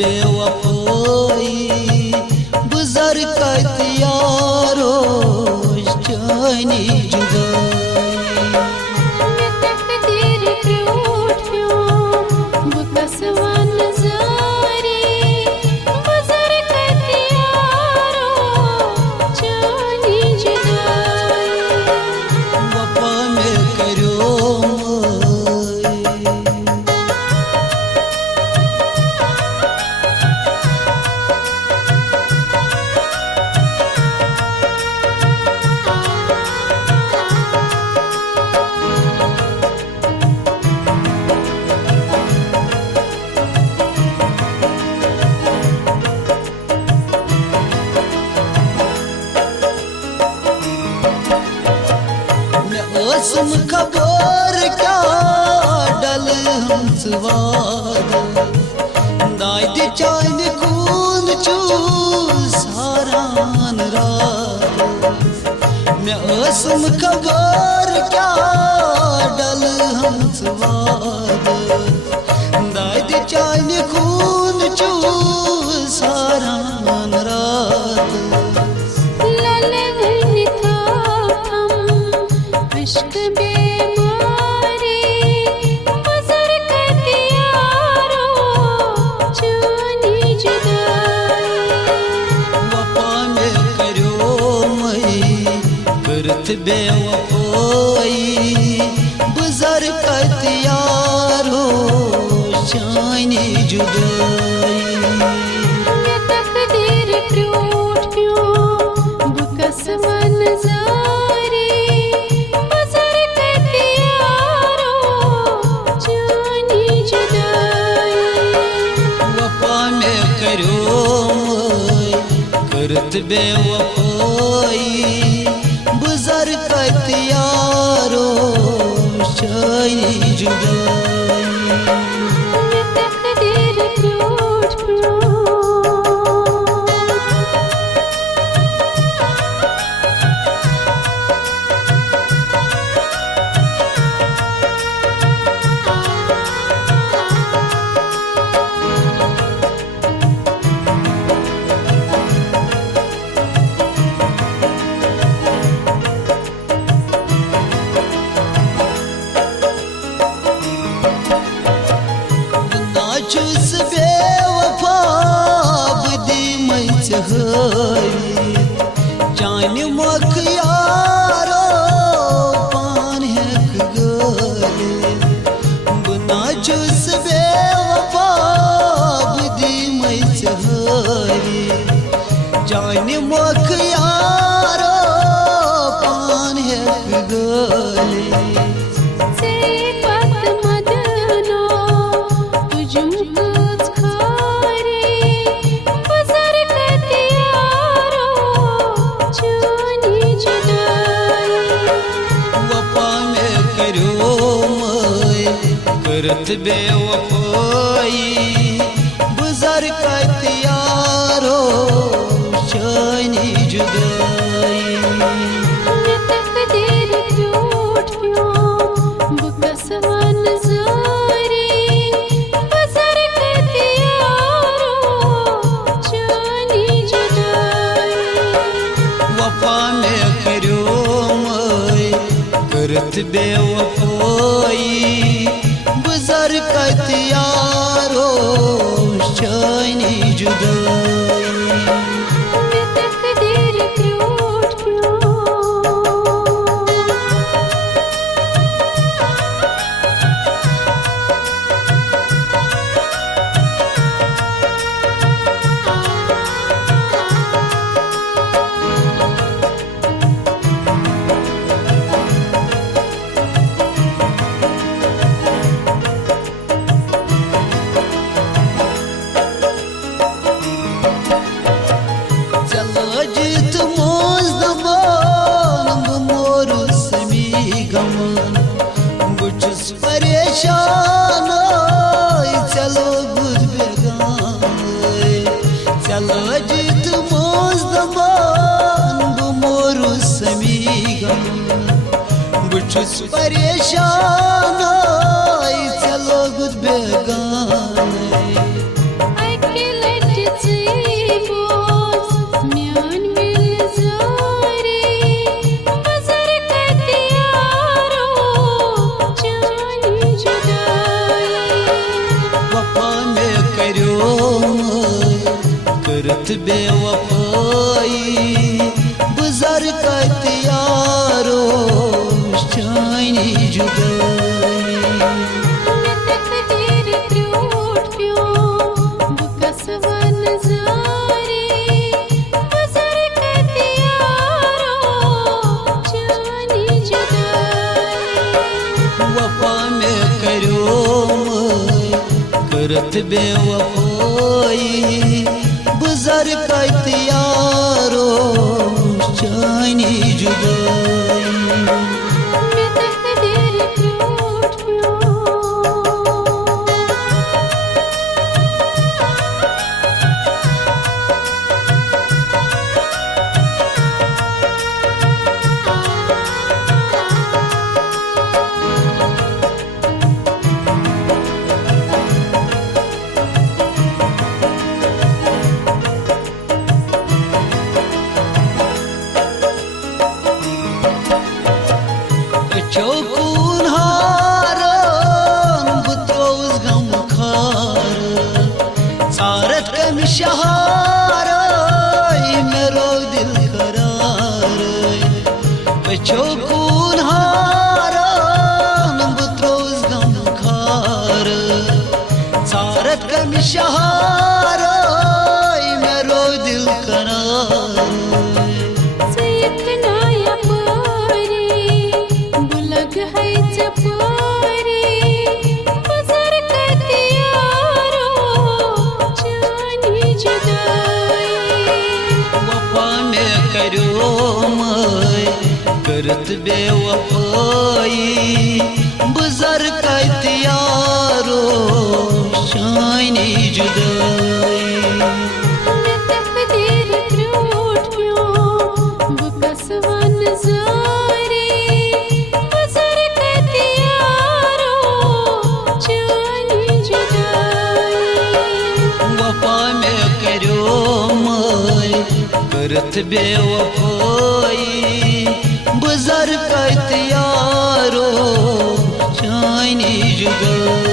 बेवफाई गुजर कत यारो जानी जुदाई तकदीर क्यों बुकसवन जारी गुजर कत यारो जानी जुदाई वफा में करो असम खबर क्या डल हम सवार दायद चाइन खून चूस हारान रात मैं असम खबर क्या डल हम सवार दायद चाइन खून चूस हारान रात इश्क बेमारी गुजर कत यारो जानी जुदाई वफा में करो मई करत बेवफाई गुजर कत यारो जानी जुदाई तकदीर क्यों बुकसवन जारी करत बेवफाई गुजर कत यारो जानी जुदाई तकदीर क्यों नाचुस बेवफा बदी मैं चहरी जान मख यारो पान हेक गले नाचुस बेवफा बदी मैं चहरी जान मख यारो पान हेक गले करत बेवफाई गुजर कत यारो जानी जुदाई तकदीर क्यों बुकसवन जारी गुजर कत यारो जानी जुदाई वफा में करो मैं करत बेवफाई गुजर कत यारो जानी जुदाई तकदीर क्यों परेशान चलो गुज बेगान चलो जित मोज दमान मोरू समीगम बुझुस परेशान चलो गुज बेगान करत बेवफाई गुजर कत यारो चानी जुदाई तकदीर त्रूट प्यो बकसवन जारी गुजर कत यारो चानी जुदाई वफा में करो करत बेवफाई गुजर कत यारो चानी जुदाई तकदीर त्रूट प्यो चौकून हारन बुत्रोज गम खार सारत कम शहार मेरो दिल करार चौकून हारन बुत्रोज गम खार सारत कम शहार मेरो दिल करार गुजर कत यारो चानी जुदाई वफा में करो करत बेवफाई गुजर कत यारो चानी जुदाई तकदीर त्रूट प्यो बकसवन जारी गुजर कत यारो चानी जुदाई वफा में करो करत बेवफाई गुजर कत यारो चानी जुदाई